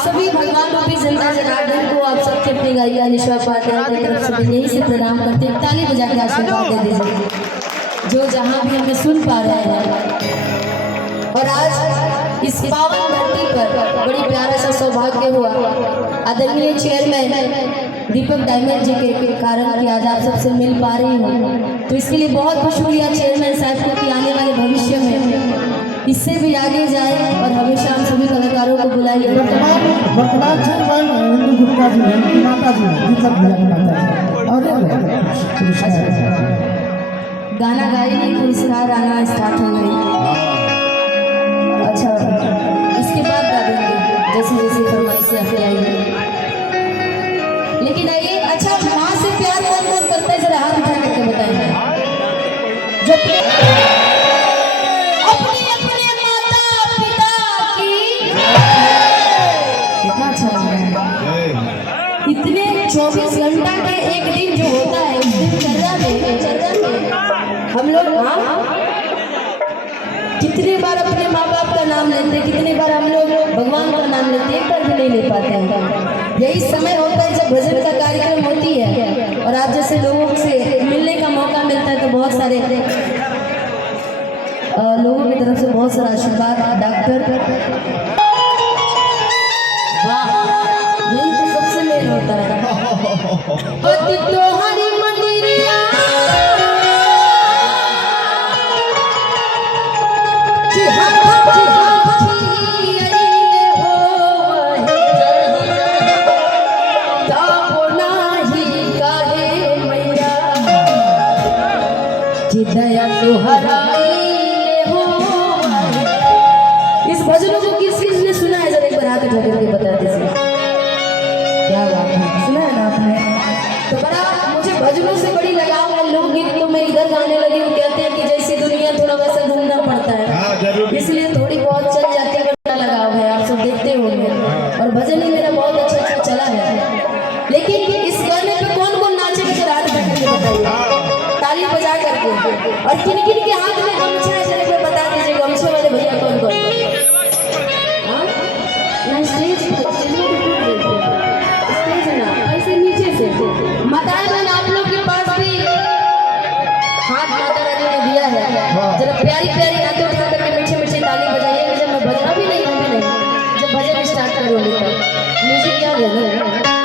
सभी भगवान रूपी जनता जनार्दन को आप सबके अपनी गायिका निशा पाटिल की तरफ से यही से प्रणाम करते हैं। ताली बजा के आशीर्वाद दे दीजिए जो जहाँ भी हमें सुन पा रहे हैं। और आज इस पावन धरती पर बड़ी प्यारा सा सौभाग्य हुआ आदरणीय चेयरमैन दीपक डायमंड जी के कारण कि आज आप सबसे मिल पा रही हूँ, तो इसके लिए बहुत बहुत शुक्रिया चेयरमैन साहब को कि आने वाले भविष्य में इससे भी आगे जाए और हमेशा हम सभी कलाकारों को बुलाइए। वर्तमान चेयरमैन हिंदू गुप्ता जी हैं, उनकी माता जी हैं, दीपक भैया की माता जी। गाना गाई नहीं तो इसरार आना स्टार्ट हो गई। अच्छा, इसके बाद गा देंगे जैसे जैसे फरमाइश आपकी आएगी। लेकिन आइए, अच्छा माँ से प्यार कौन कौन करता है जरा हाथ उठा करके बताएंगे। जो अपने अपने माता पिता की कितना अच्छा लग रहा है। इतने 24 घंटा के एक दिन जो होता है उस दिन चर्चा में हम लोग कितने बार अपने माँ बाप का नाम लेते हैं, कितने बार हम लोग भगवान का नाम लेते हैं, एक बार भी नहीं ले पाते हैं। यही समय होता है जब भजन का कार्यक्रम होती है और आप जैसे लोगों से मिलने का मौका मिलता है, तो बहुत सारे लोगों की तरफ से बहुत सारा आशीर्वाद। डॉक्टर वाह, यही तो सबसे मेन होता है। दया तो हराई हो। इस भजनों को किस किस ने सुना है, जरा एक बार हाथ उठा करके बता दीजिए। क्या बात है, सुना है ना आपने? तो बड़ा मुझे भजनों से बड़ी लगाव है। लोकगीत तो मैं इधर गाने लगी हूँ, कहते हैं कि जैसी दुनिया थोड़ा वैसा घूमना पड़ता है, इसलिए थोड़ी बहुत चल जाती है, बड़ा लगाव है, आप सब देखते होंगे। और भजन ही मेरा बहुत अच्छा चला है। लेकिन इस गाने पे कौन कौन नाचेगा, जरा हाथ उठा करके बताइए ताली बजा करके। और किन किन के हाथ में गमछा है जरा बता दीजिए, गमछे वाले भैया कौन कौन? ना स्टेज ना ऐसे नीचे से माताएं बहन आप लोग के पास भी हाथ माता रानी ने दिया है, जरा प्यारी प्यारी हाथों उठा करके मीठे मीठे ताली बजाइए। जब मैं बजना भी नहीं, जब भजन स्टार्ट करूँगी तब म्यूजिक क्या देना।